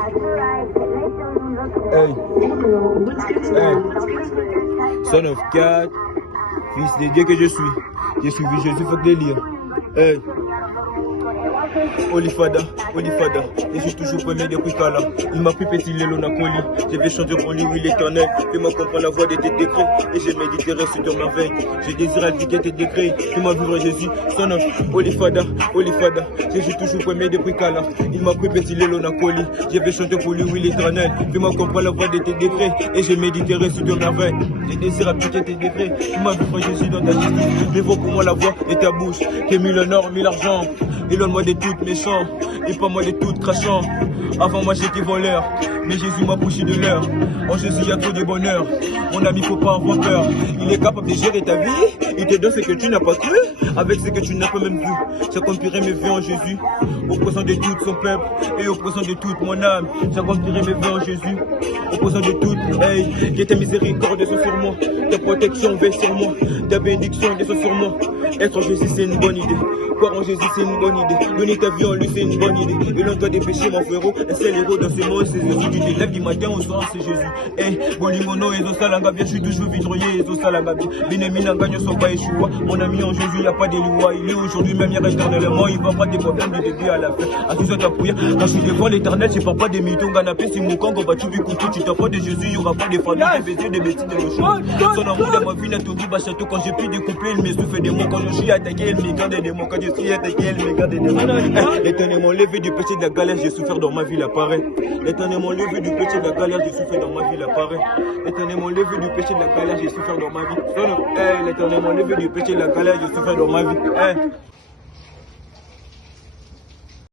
Hey. Hey. Son of God, fils de Dieu que je suis. J'ai suivi Jésus, faut que délire. Hey. Olifada, Olifada, et je suis toujours premier depuis Kala. Il m'a pris petit Lélo Nakoli. Je vais chanter pour lui, oui, l'éternel. Fais-moi comprendre la voix de tes décrets. Et je méditerai sur ton merveille. Je désire appliquer tes décrets. Fais-moi vivre Jésus. Son of Olifada, Olifada, je suis toujours premier depuis Kala. Il m'a pris petit Lélo Nakoli. Je vais chanter pour lui, oui, l'éternel. Fais-moi comprendre la voix de tes décrets. Et je méditerai sur ton merveille. Je désire appliquer tes décrets. Fais-moi vivre Jésus dans ta justice. Dévoue pour moi la voix et ta bouche. T'es mis le nord, mis l'argent. Éloigne-moi de tout méchant, et pas moi de tout crachant. Avant moi j'étais voleur, mais Jésus m'a bouché de l'heure. En Jésus y a trop de bonheur, mon ami faut pas avoir peur. Il est capable de gérer ta vie, il te donne ce que tu n'as pas cru, avec ce que tu n'as pas même vu. J'accomplirai mes vœux en Jésus, opposant de tout son peuple, et opposant de toute mon âme. J'accomplirai mes vœux en Jésus, opposant de tout, hey, que ta miséricorde soit sur moi, ta protection veille sur moi, ta bénédiction soit sur moi. Être en Jésus c'est une bonne idée. Croire en Jésus c'est une bonne idée, donner ta vie en lui c'est une bonne idée. Et l'on doit des péchés mon frérot, un seul héros dans ce monde c'est Jésus. Tu te lèves du matin au soir c'est Jésus. Eh, Bolimono et Zosalanga bien, je suis toujours vidroyé et Zosalanga bien. Binemi n'engagne son pas échoua, mon ami en Jésus y a pas de loi. Il est aujourd'hui même hier éternellement, il va pas des problèmes du début à la fin. À tout ça ta prière, quand je suis devant l'éternel, je parle pas des mythos, ganapé si mon camp, bah tu vis couteau, tu t'as pas de Jésus, il y aura pas des familles, des bêtises, des bêtises, des choses. Son amour dans ma vie n'a tout dit, bah château quand j'ai pu découper, il me souffle des mots, quand je suis attaqué, il me garde des mots, quand je suis attaqué, il me garde des mots. L'éternel m'a levé du péché de la galère, j'ai souffert dans ma vie, l'appareil. L'éternel m'a levé du péché de la galère, j'ai souffert dans ma vie, l'appareil. L'éternel m'a levé du péché de la galère, j'ai souffert dans ma vie. L'éternel m'a levé du péché de la galère, j'ai souffert dans ma vie.